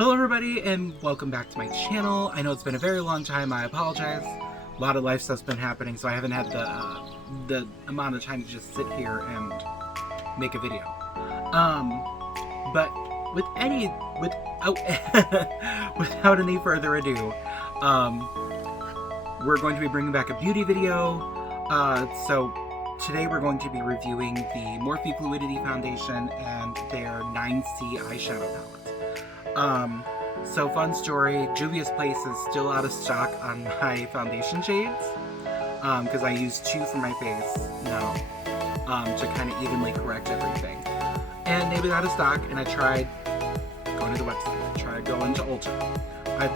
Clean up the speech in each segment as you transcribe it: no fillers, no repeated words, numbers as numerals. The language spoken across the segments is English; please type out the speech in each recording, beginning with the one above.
Hello everybody and welcome back to my channel. I know it's been a very long time, I apologize. A lot of life stuff's been happening, so I haven't had the amount of time to just sit here and make a video. But without any further ado, we're going to be bringing back a beauty video. So today we're going to be reviewing the Morphe Fluidity Foundation and their 9C eyeshadow palette. So fun story, Juvia's Place is still out of stock on my foundation shades, because I used 2 for my face now, to kind of evenly correct everything. And they was out of stock, and I tried going to the website, I tried going to Ulta. I've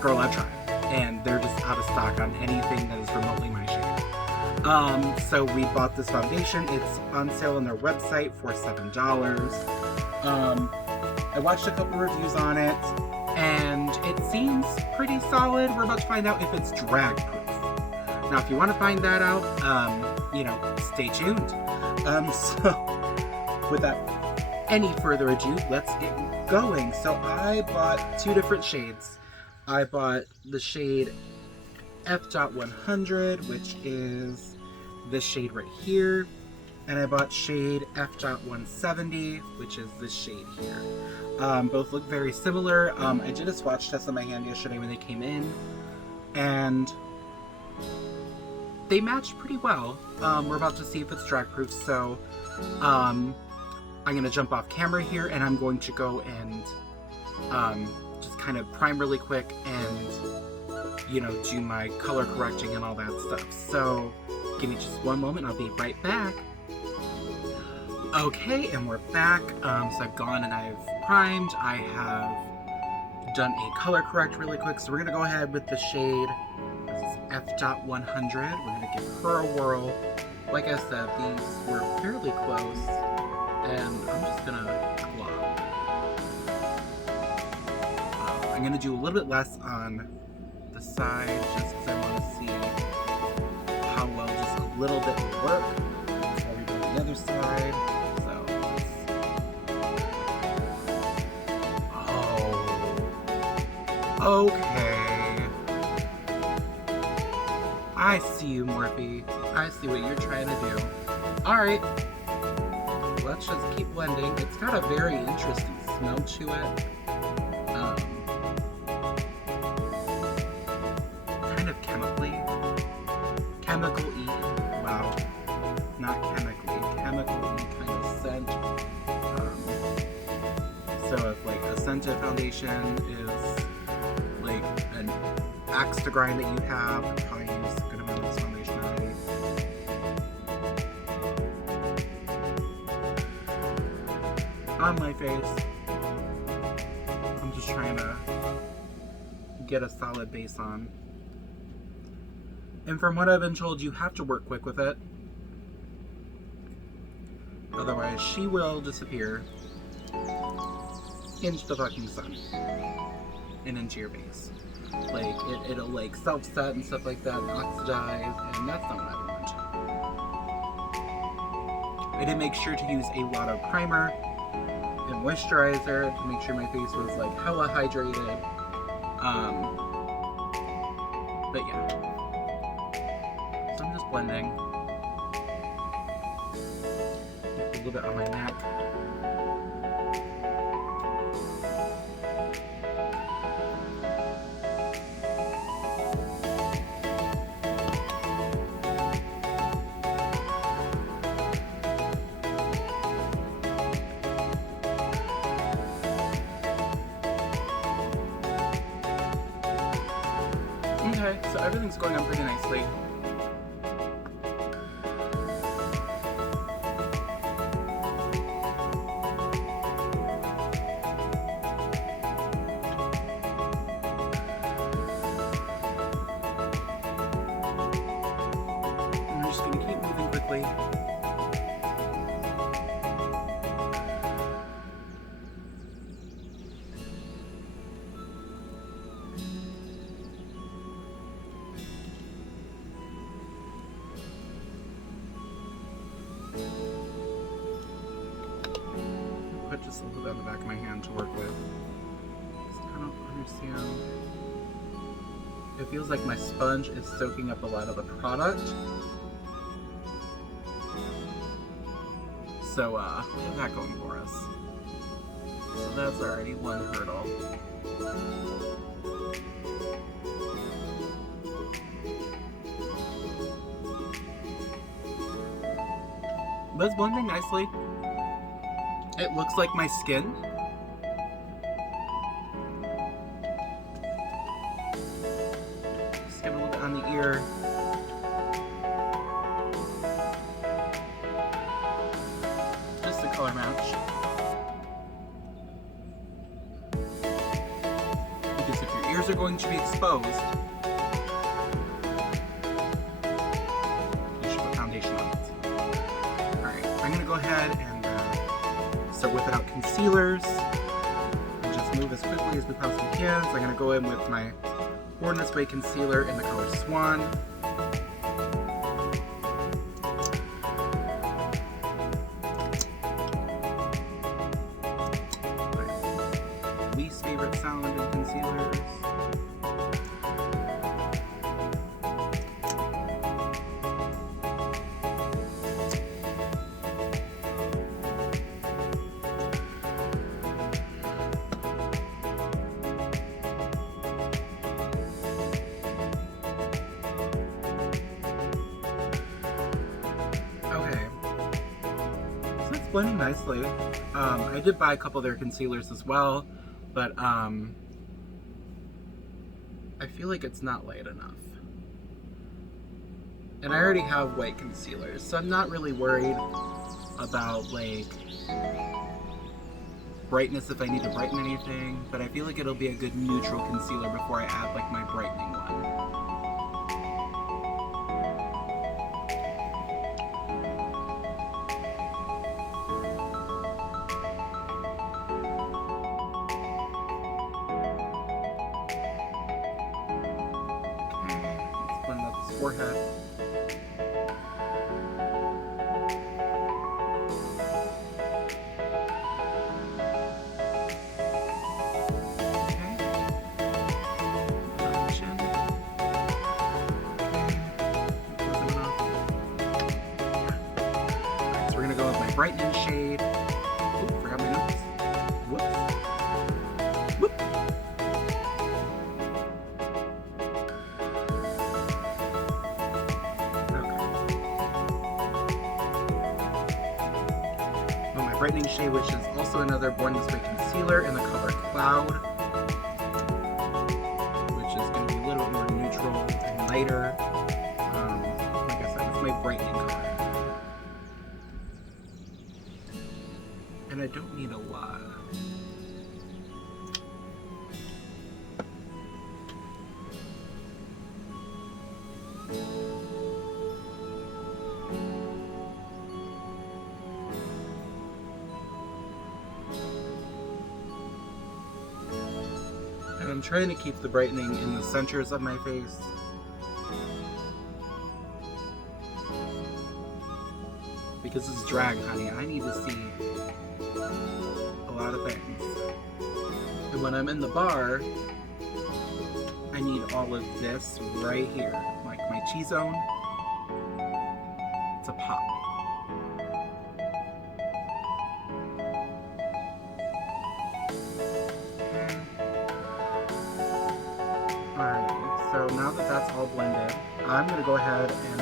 tried, and they're just out of stock on anything that is remotely my shade. So we bought this foundation. It's on sale on their website for $7. I watched a couple reviews on it, and it seems pretty solid. We're about to find out if it's drag proof. Now, if you want to find that out, stay tuned. So, without any further ado, let's get going. So, I bought 2 different shades. I bought the shade F.100, which is this shade right here. And I bought shade F.170, which is this shade here. Both look very similar. I did a swatch test on my hand yesterday when they came in, and they match pretty well. We're about to see if it's drag proof, so I'm going to jump off camera here, and I'm going to go and just kind of prime really quick and, do my color correcting and all that stuff. So give me just one moment, I'll be right back. Okay, and we're back. So I've gone and I've primed. I have done a color correct really quick. So we're going to go ahead with the shade. This is F.100. We're going to give her a whirl. Like I said, these were fairly close. And I'm just going to glop. I'm going to do a little bit less on the side just because I want to see how well just a little bit will work. Before we go to the other side. Okay. I see you, Morphe. I see what you're trying to do. Alright. Let's just keep blending. It's got a very interesting smell to it. Kind of chemical-y. Wow. Not chemically. Chemical-y kind of scent. So if like a scented foundation is like an axe to grind that you have, probably use a good amount of this foundation already. On my face, I'm just trying to get a solid base on. And from what I've been told, you have to work quick with it. Otherwise, she will disappear into the fucking sun. And into your base. Like, it'll like self-set and stuff like that, and oxidize, and that's not what I want. I did make sure to use a lot of primer and moisturizer to make sure my face was like hella hydrated. But yeah. So I'm just blending. A little bit on my neck. Okay, so everything's going on pretty nicely. I'm just going to keep moving quickly. Put just a little bit on the back of my hand to work with. can. It feels like my sponge is soaking up a lot of the product. So, we have that going for us. So that's already one hurdle. But it's blending nicely. It looks like my skin. Just give it a little bit on the ear. Just a color match. Because if your ears are going to be exposed, you should put foundation on it. Alright, I'm going to go ahead and start whipping out concealers and just move as quickly as we possibly can. So I'm going to go in with my Born This Way concealer in the color Swan. My least favorite sound in concealers. Blending nicely. I did buy a couple of their concealers as well, but I feel like it's not light enough. And I already have white concealers, so I'm not really worried about like brightness if I need to brighten anything, but I feel like it'll be a good neutral concealer before I add like my brightening one. Forehead. So we're gonna go with my brightening shade. Ooh, forgot my notes. Whoops. Whoop. Brightening shade, which is also another Born This Way concealer in the color Cloud, which is going to be a little bit more neutral and lighter. Like I said, it's my brightening color. And I don't need a lot. I'm trying to keep the brightening in the centers of my face. Because this is drag, honey. I need to see a lot of things. And when I'm in the bar, I need all of this right here. Like my T-zone to pop. So now that that's all blended, I'm going to go ahead and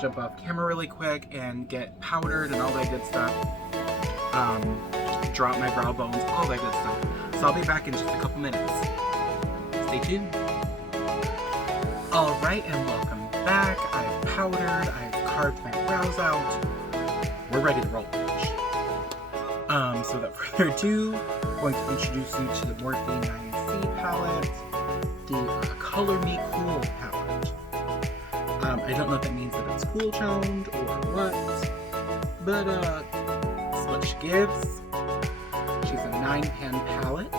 jump off camera really quick and get powdered and all that good stuff. Drop my brow bones, all that good stuff. So I'll be back in just a couple minutes. Stay tuned. Alright, and welcome back. I've powdered, I've carved my brows out. We're ready to roll, bitch. So without further ado, I'm going to introduce you to the Morphe 9C palette. The Color Me Cool palette. I don't know if that means that it's cool toned or what, but that's what she gives. She's a 9-pan palette,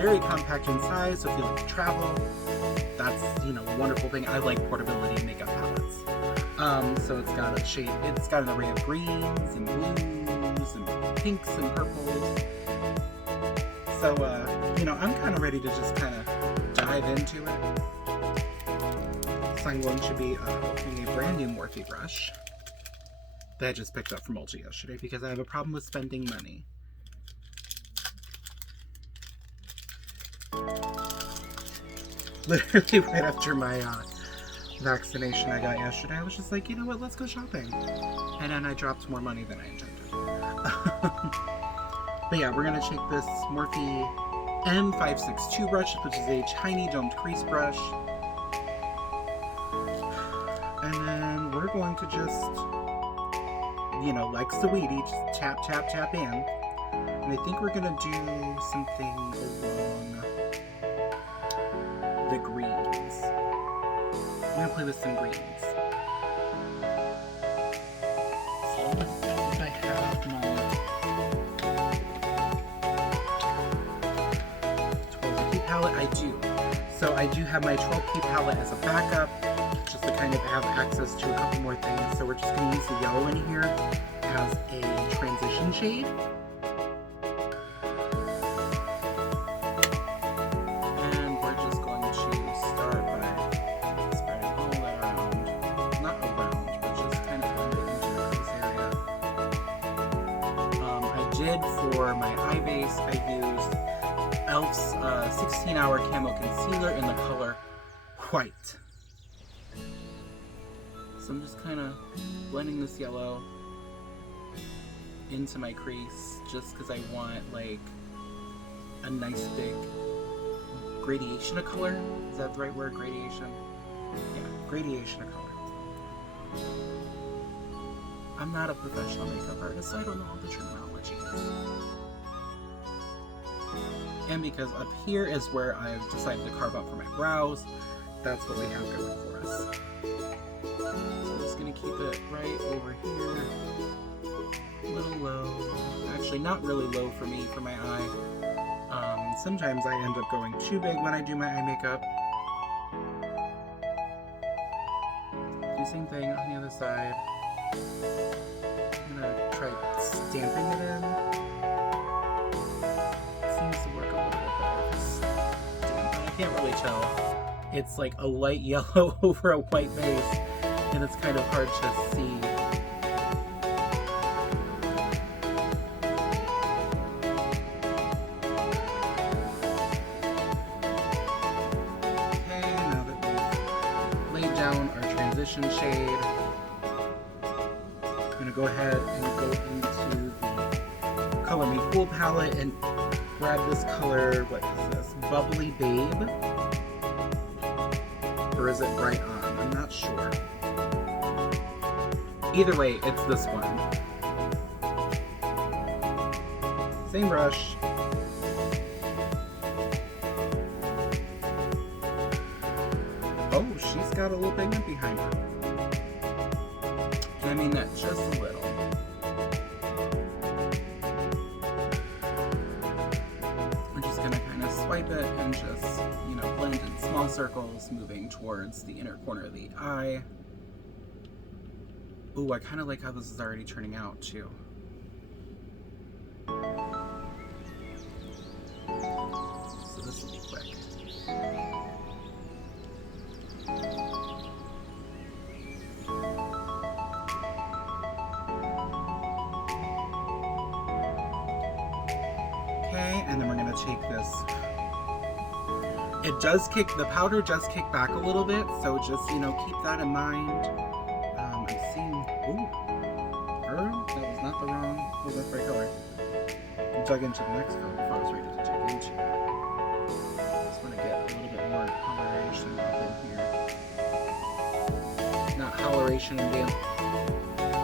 very compact in size, so if you like to travel, that's, you know, a wonderful thing. I like portability in makeup palettes. So it's got a shade, it's got an array of greens and blues and pinks and purples. So, you know, I'm kind of ready to just kind of dive into it. So I'm going to be opening a brand new Morphe brush that I just picked up from Ulta yesterday because I have a problem with spending money. Literally right after my vaccination I got yesterday, I was just like, you know what, let's go shopping. And then I dropped more money than I intended. But yeah, we're going to take this Morphe M562 brush, which is a tiny domed crease brush. And then we're going to just, you know, like Sweetie, just tap, tap, tap in. And I think we're going to do something along the greens. I'm going to play with some greens. So let's see if I have my 12P palette. I do. So I do have my 12P palette as a backup, just to kind of have access to a couple more things. So we're just going to use the yellow in here as a transition shade. And we're just going to start by spreading all that around. Not around, but just kind of blend it into the crease area. I did, for my eye base, I used e.l.f.'s 16-hour Camo Concealer in the color White. So I'm just kind of blending this yellow into my crease just because I want like a nice big gradation of color. Is that the right word? Gradation? Yeah, gradation of color. I'm not a professional makeup artist, so I don't know all the terminologies. And because up here is where I've decided to carve out for my brows, that's what we have going for us. So I'm just going to keep it right over here. A little low. Actually, not really low for me, for my eye. Sometimes I end up going too big when I do my eye makeup. Do the same thing on the other side. I'm going to try stamping it in. It seems to work a little bit better. Stamped. I can't really tell. It's like a light yellow over a white base, and it's kind of hard to see. Okay, now that we've laid down our transition shade, I'm going to go ahead and go into the Color Me Fool palette and grab this color. What is this? Bubbly Babe? Or is it Bright On? I'm not sure. Either way, it's this one. Same brush. Oh, she's got a little pigment behind her. And I mean that just a little. We're just gonna kind of swipe it and just, you know, blend in small circles, moving towards the inner corner of the eye. Ooh, I kind of like how this is already turning out, too. So this will be quick. Okay, and then we're going to take this. It does kick, the powder does kick back a little bit, so just, you know, keep that in mind. I'm seeing, ooh, that was not the wrong, was that the right color? I dug into the next color before I was ready to dig into it. Just want to get a little bit more coloration up in here. Not coloration and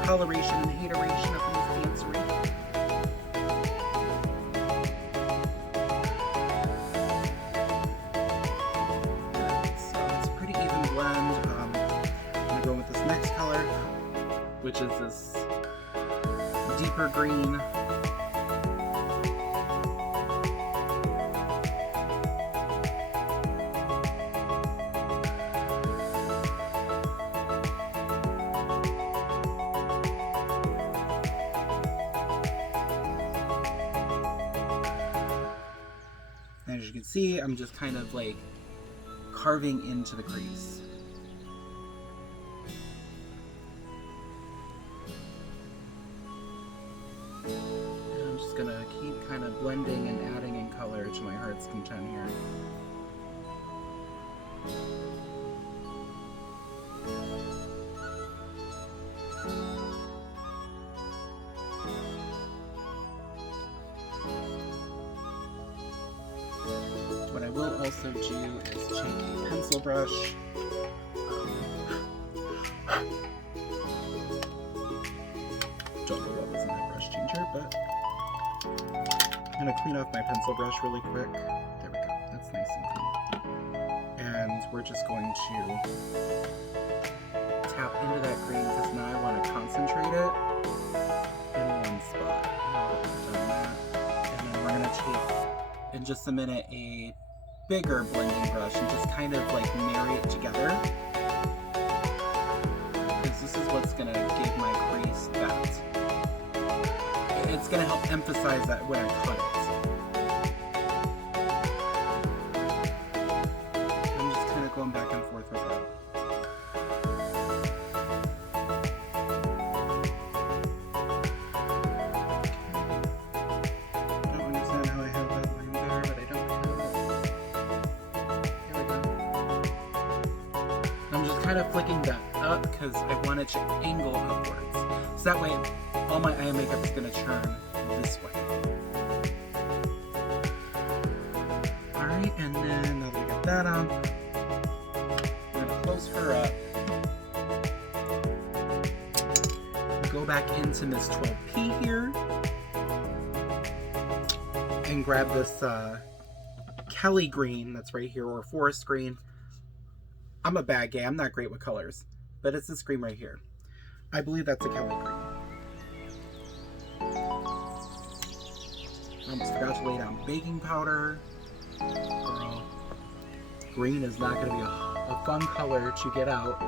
coloration and hateration up in this dancery. Which is this deeper green. as you can see, I'm just kind of like carving into the crease. And I'm just gonna keep kind of blending and adding in color to my heart's content here. What I will also do is take a pencil brush. Don't know what was in that brush changer, but I'm gonna clean off my pencil brush really quick. There we go, that's nice and clean. And we're just going to tap into that green because now I want to concentrate it in one spot. Now that we've done that, and then we're gonna take, in just a minute, a bigger blending brush and just kind of like marry it together, because this is what's gonna give my crease that. It's gonna help emphasize that when I cut it. I'm just kind of going back and forth with it. I don't understand how I have that line there, but I don't have it. Here we go. I'm just kind of flicking that up because I want it to angle upwards. So that way all my eye makeup is going to turn this way. Alright, and then now that we got that on, I'm going to close her up. Go back into Miss 12P here and grab this Kelly green that's right here, or forest green. I'm a bad guy, I'm not great with colors, but it's this green right here. I believe that's a Kelly green. I almost forgot to lay down baking powder. Girl, green is not going to be a fun color to get out.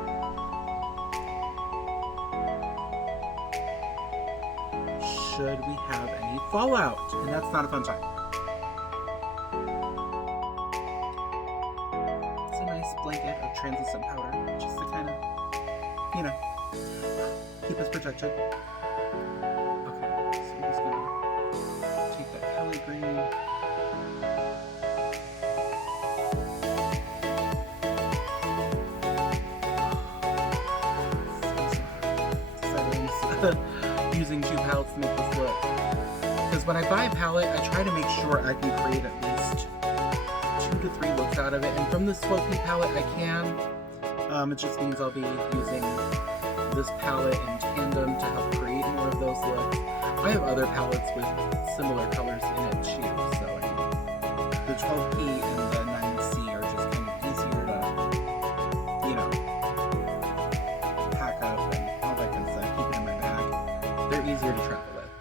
Should we have any fallout? And that's not a fun time. It's a nice blanket of translucent powder, just to kind of, you know, keep us protected. Okay, so I'm just gonna take that Kelly green. Using two palettes to make this look. Because when I buy a palette, I try to make sure I can create at least 2 to 3 looks out of it. And from this 12P palette, I can. It just means I'll be using this palette in tandem to help create more of those looks. I have other palettes with similar colors in it too, so I mean, the 12P and the 9C are just kind of easier to, you know, pack up and all that good stuff, keep it in my bag. They're easier to travel with.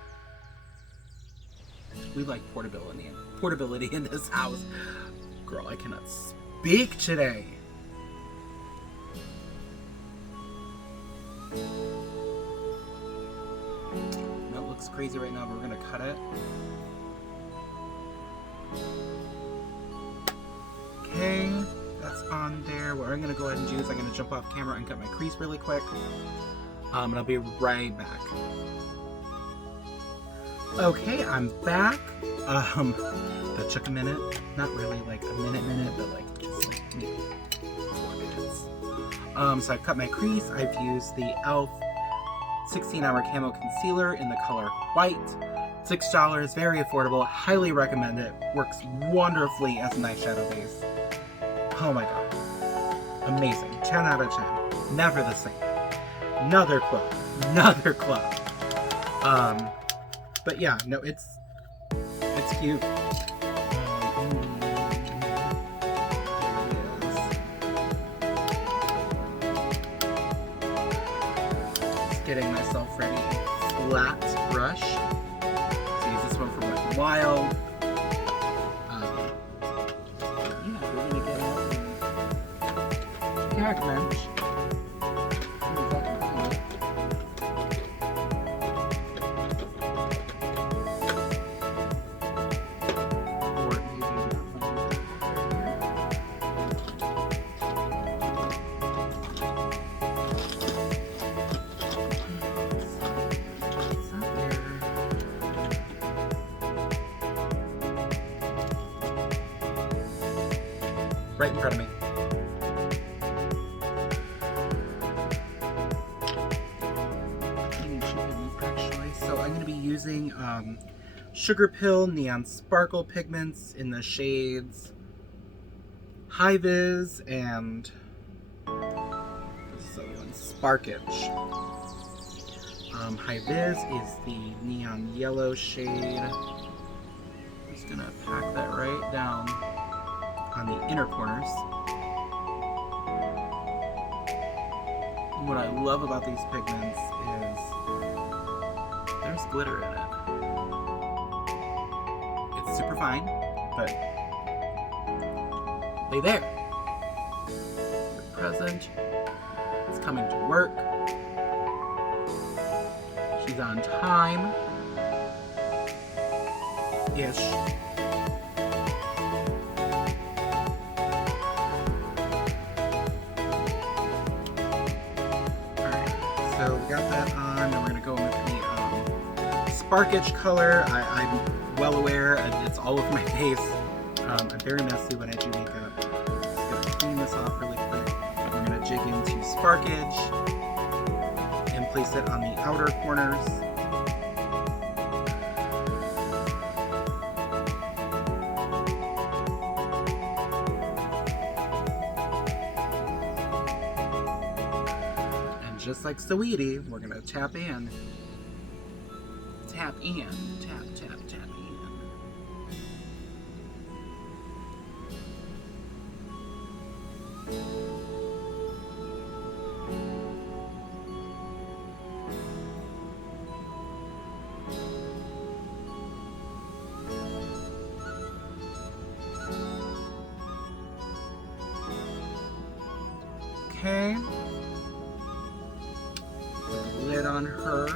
We like portability in this house. Girl, I cannot speak today. That looks crazy right now, but we're gonna cut it. Okay, that's on there. What I'm gonna go ahead and do is I'm gonna jump off camera and cut my crease really quick. And I'll be right back. Okay, I'm back. That took a minute. Not really like a minute, but like just like maybe 4 minutes. So I've cut my crease. I've used the e.l.f. 16-hour camo concealer in the color white. $6, very affordable. Highly recommend it. Works wonderfully as an eyeshadow base. Oh my god. Amazing. 10 out of 10. Never the same. Another club. But yeah, no, it's cute. Just getting myself ready. Flat brush. So use this one for Wet n Wild. Yeah, we're gonna get out the card wrench. right in front of me. Actually, so I'm going to be using Sugar Pill Neon Sparkle pigments in the shades High Vis and this other one, Sparkage. High Vis is the neon yellow shade. I'm just going to pack that right down on the inner corners. And what I love about these pigments is there's glitter in it. It's super fine, but they there. They're present. It's coming to work. She's on time. Ish. Alright, so we got that on, and we're going to go in with the Sparkage color. I'm well aware, it's all over my face. I'm very messy when I do makeup. Just going to clean this off really quick. We're going to jig into Sparkage and place it on the outer corners. And just like Fluidity, we're going to tap in. Tap in. Tap, tap, tap in. Okay. Put a lid on her.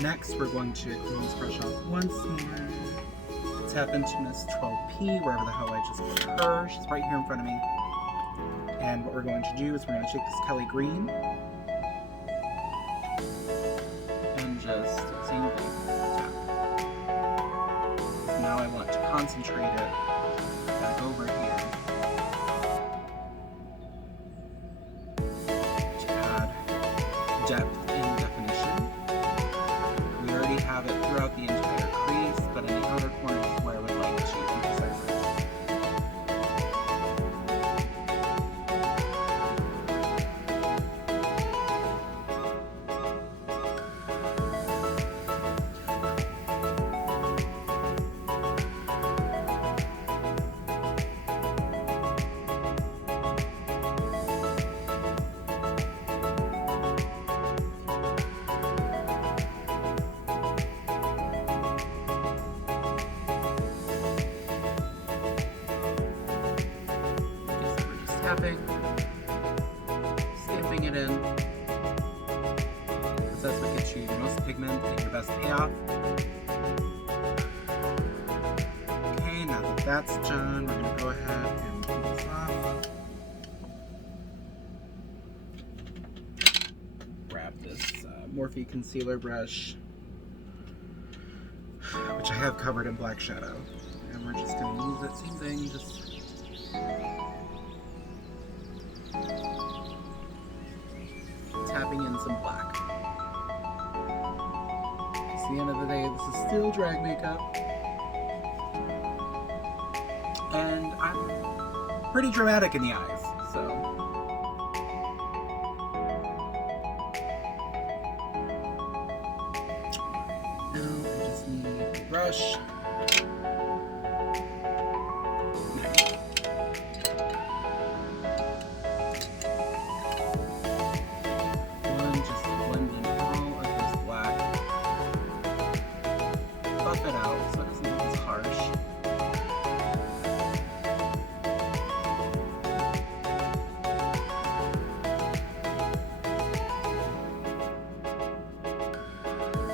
Next, we're going to clean this brush off once more. Tap into Miss 12P, wherever the hell I just put her. She's right here in front of me. And what we're going to do is we're going to take this Kelly Green and just same thing. Tap. Now I want to concentrate it back over here to add depth and definition. We already have it throughout the entire crease, but in the outer corners is where I would like to emphasize it. Tapping, stamping it in, because that's what gets you the most pigment and your best payoff. Okay, now that that's done, we're going to go ahead and pull this off. Grab this Morphe concealer brush, which I have covered in black shadow, and we're just going to use that same thing, just tapping in some black. At the end of the day, this is still drag makeup. And I'm pretty dramatic in the eyes, so. Now I just need a brush. It out so it doesn't look as harsh.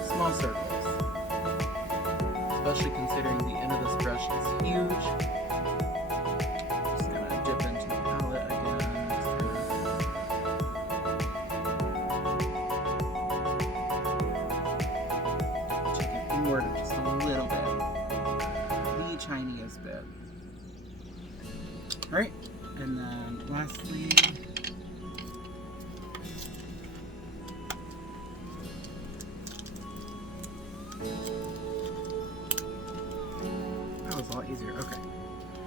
Small circles, especially considering the end of this brush is huge. Just gonna dip into the palette again. Take it inward just a little bit. it. Alright, and then lastly, that was a lot easier. Okay.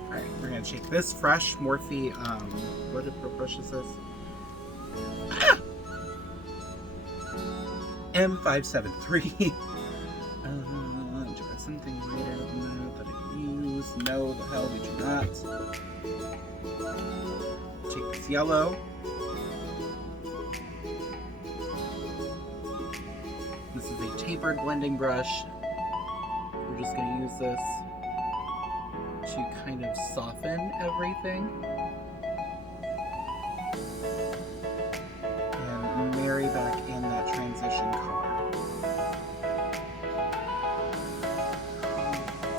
Alright, we're going to shake this fresh Morphe, what brush is this? M573. Do I have something greater than that I use? No, the hell we do not. Take this yellow. This is a tapered blending brush. We're just going to use this to kind of soften everything and marry back in that transition color.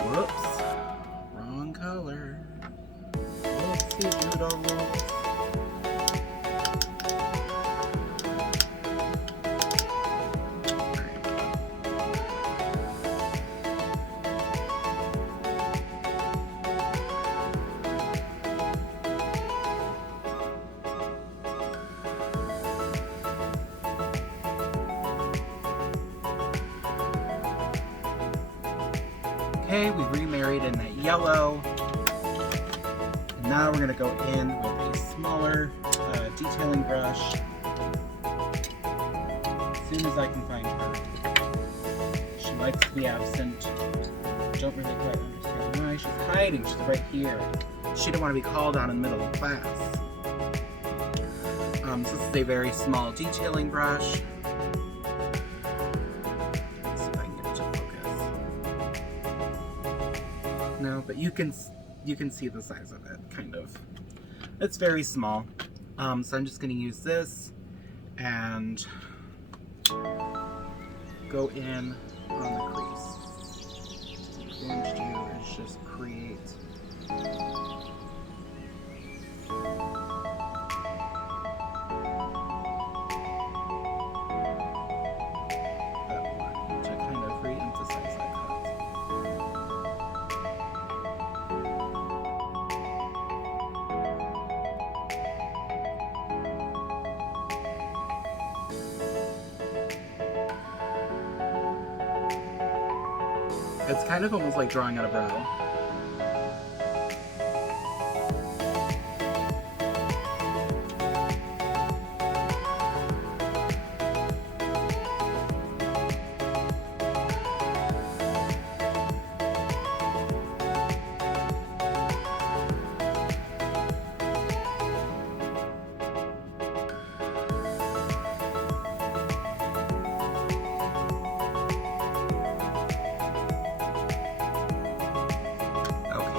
Whoops, wrong color. Whoopsie doodles. Okay, we remarried in that yellow. And now we're going to go in with a smaller detailing brush. As soon as I can find her. She likes to be absent. Don't really quite understand why. She's hiding. She's right here. She didn't want to be called on in the middle of class. So this is a very small detailing brush. No, but you can see the size of it, kind of. It's very small. So I'm just going to use this and go in on the crease. What I'm going to do is just create that line to kind of re-emphasize that cut. It's kind of almost like drawing out a brow.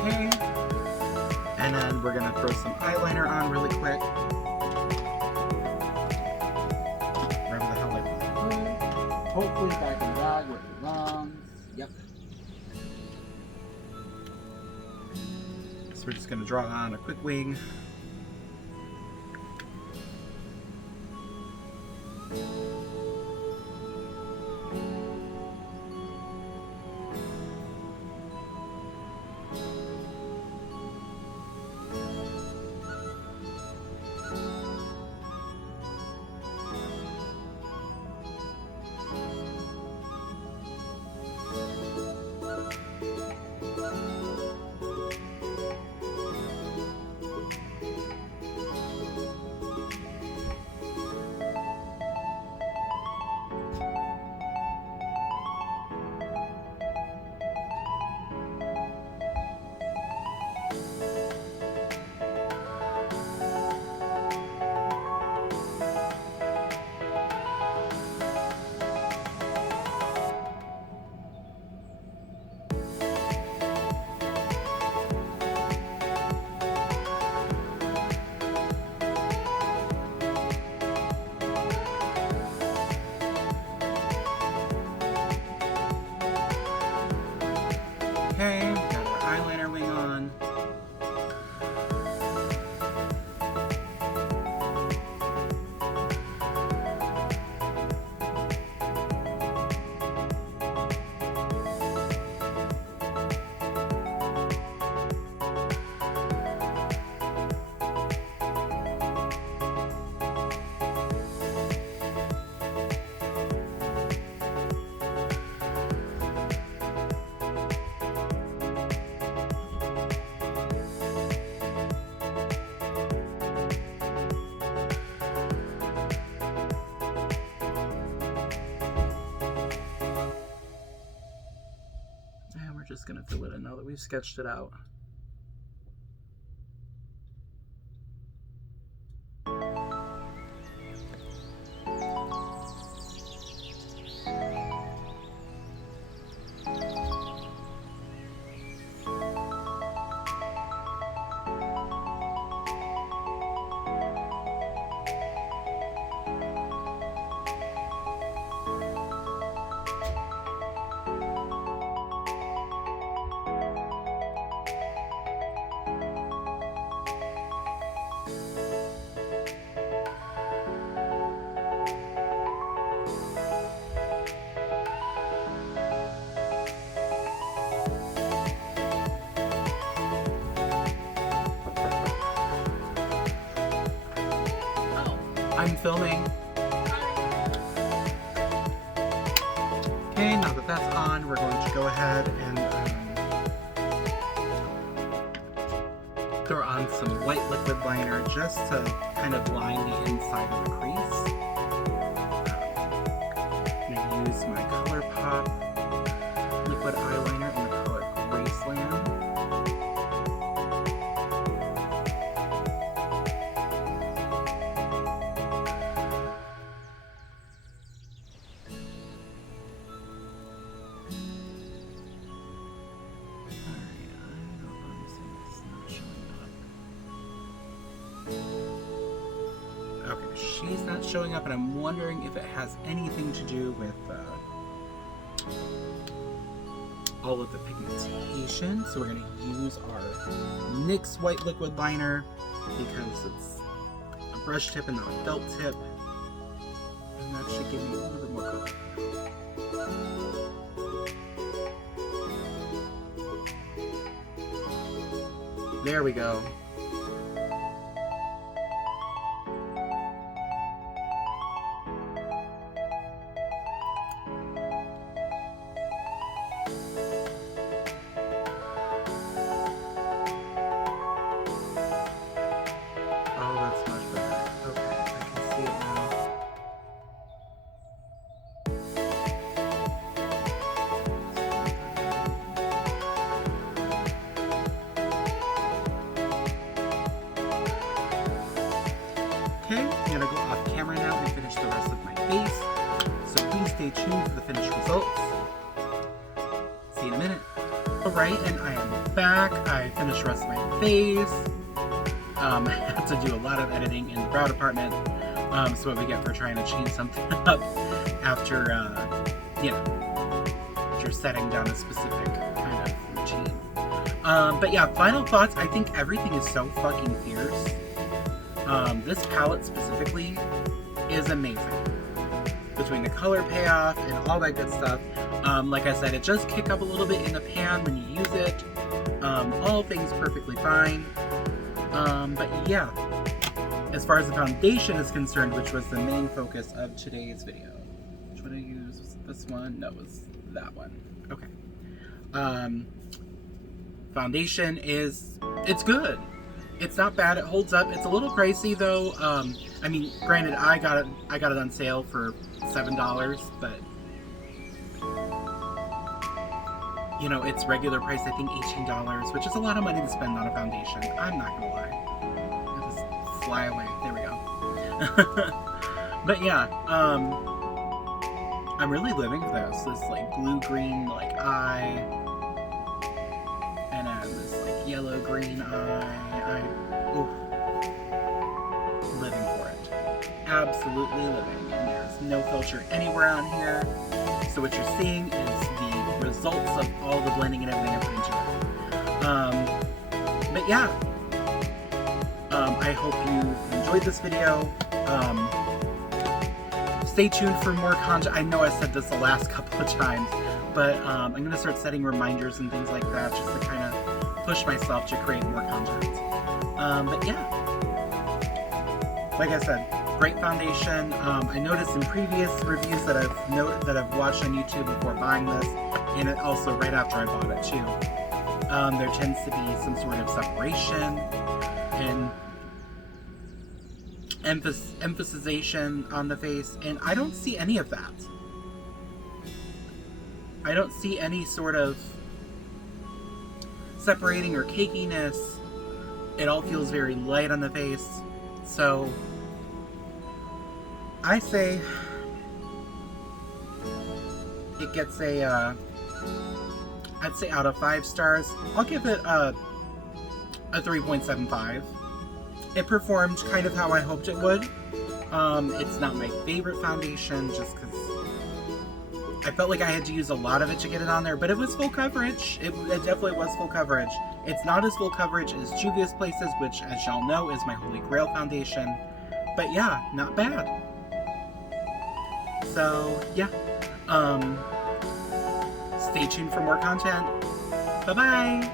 Okay, and then we're gonna throw some eyeliner on really quick. Wherever the hell I put it. Hopefully back in the bag where it belongs. Yep. So we're just gonna draw on a quick wing. just going to fill it in now that we've sketched it out. I'm filming. Okay, now that that's on, we're going to go ahead and throw on some white liquid liner just to kind of line the inside of the crease. I'm going to use my ColourPop liquid eyeliner in the color Graceland. Okay, she's not showing up, and I'm wondering if it has anything to do with all of the pigmentation. So we're going to use our NYX white liquid liner because it's a brush tip and not a felt tip, and that should give me a little bit more color. There we go. Okay, I'm going to go off camera now and finish the rest of my face. So please stay tuned for the finished results. See you in a minute. Alright, and I am back. I finished the rest of my face. I had to do a lot of editing in the brow department. So what we get for trying to change something up after, after setting down a specific kind of routine. But yeah, final thoughts. I think everything is so fucking fierce. This palette specifically is amazing. Between the color payoff and all that good stuff. Like I said, it does kick up a little bit in the pan when you use it. All things perfectly fine. But yeah, as far as the foundation is concerned, which was the main focus of today's video. Which one I used? Was it this one? No, it was that one. Okay. Foundation it's good. It's not bad. It holds up. It's a little pricey though. I mean, granted, I got it on sale for $7, but you know, it's regular price. I think $18, which is a lot of money to spend on a foundation. I'm not gonna lie. I'll just fly away. There we go. But yeah, I'm really living for this. This like blue-green like eye, and this like yellow-green eye. Living for it. Absolutely living. And there's no filter anywhere on here. So what you're seeing is the results of all the blending and everything I put into it. But yeah. I hope you enjoyed this video. Stay tuned for more content. I know I said this the last couple of times, but I'm going to start setting reminders and things like that just to kind of push myself to create more content. But yeah, like I said, great foundation. I noticed in previous reviews that I've watched on YouTube before buying this, and also right after I bought it too, there tends to be some sort of separation and emphasization on the face, and I don't see any of that. I don't see any sort of separating or cakiness. It all feels very light on the face. So I say it gets a, I'd say out of 5 stars, I'll give it a 3.75. It performed kind of how I hoped it would. It's not my favorite foundation just because I felt like I had to use a lot of it to get it on there, but it was full coverage. It definitely was full coverage. It's not as full coverage as Juvia's Places, which, as y'all know, is my holy grail foundation. But yeah, not bad. So, yeah. Stay tuned for more content. Bye-bye!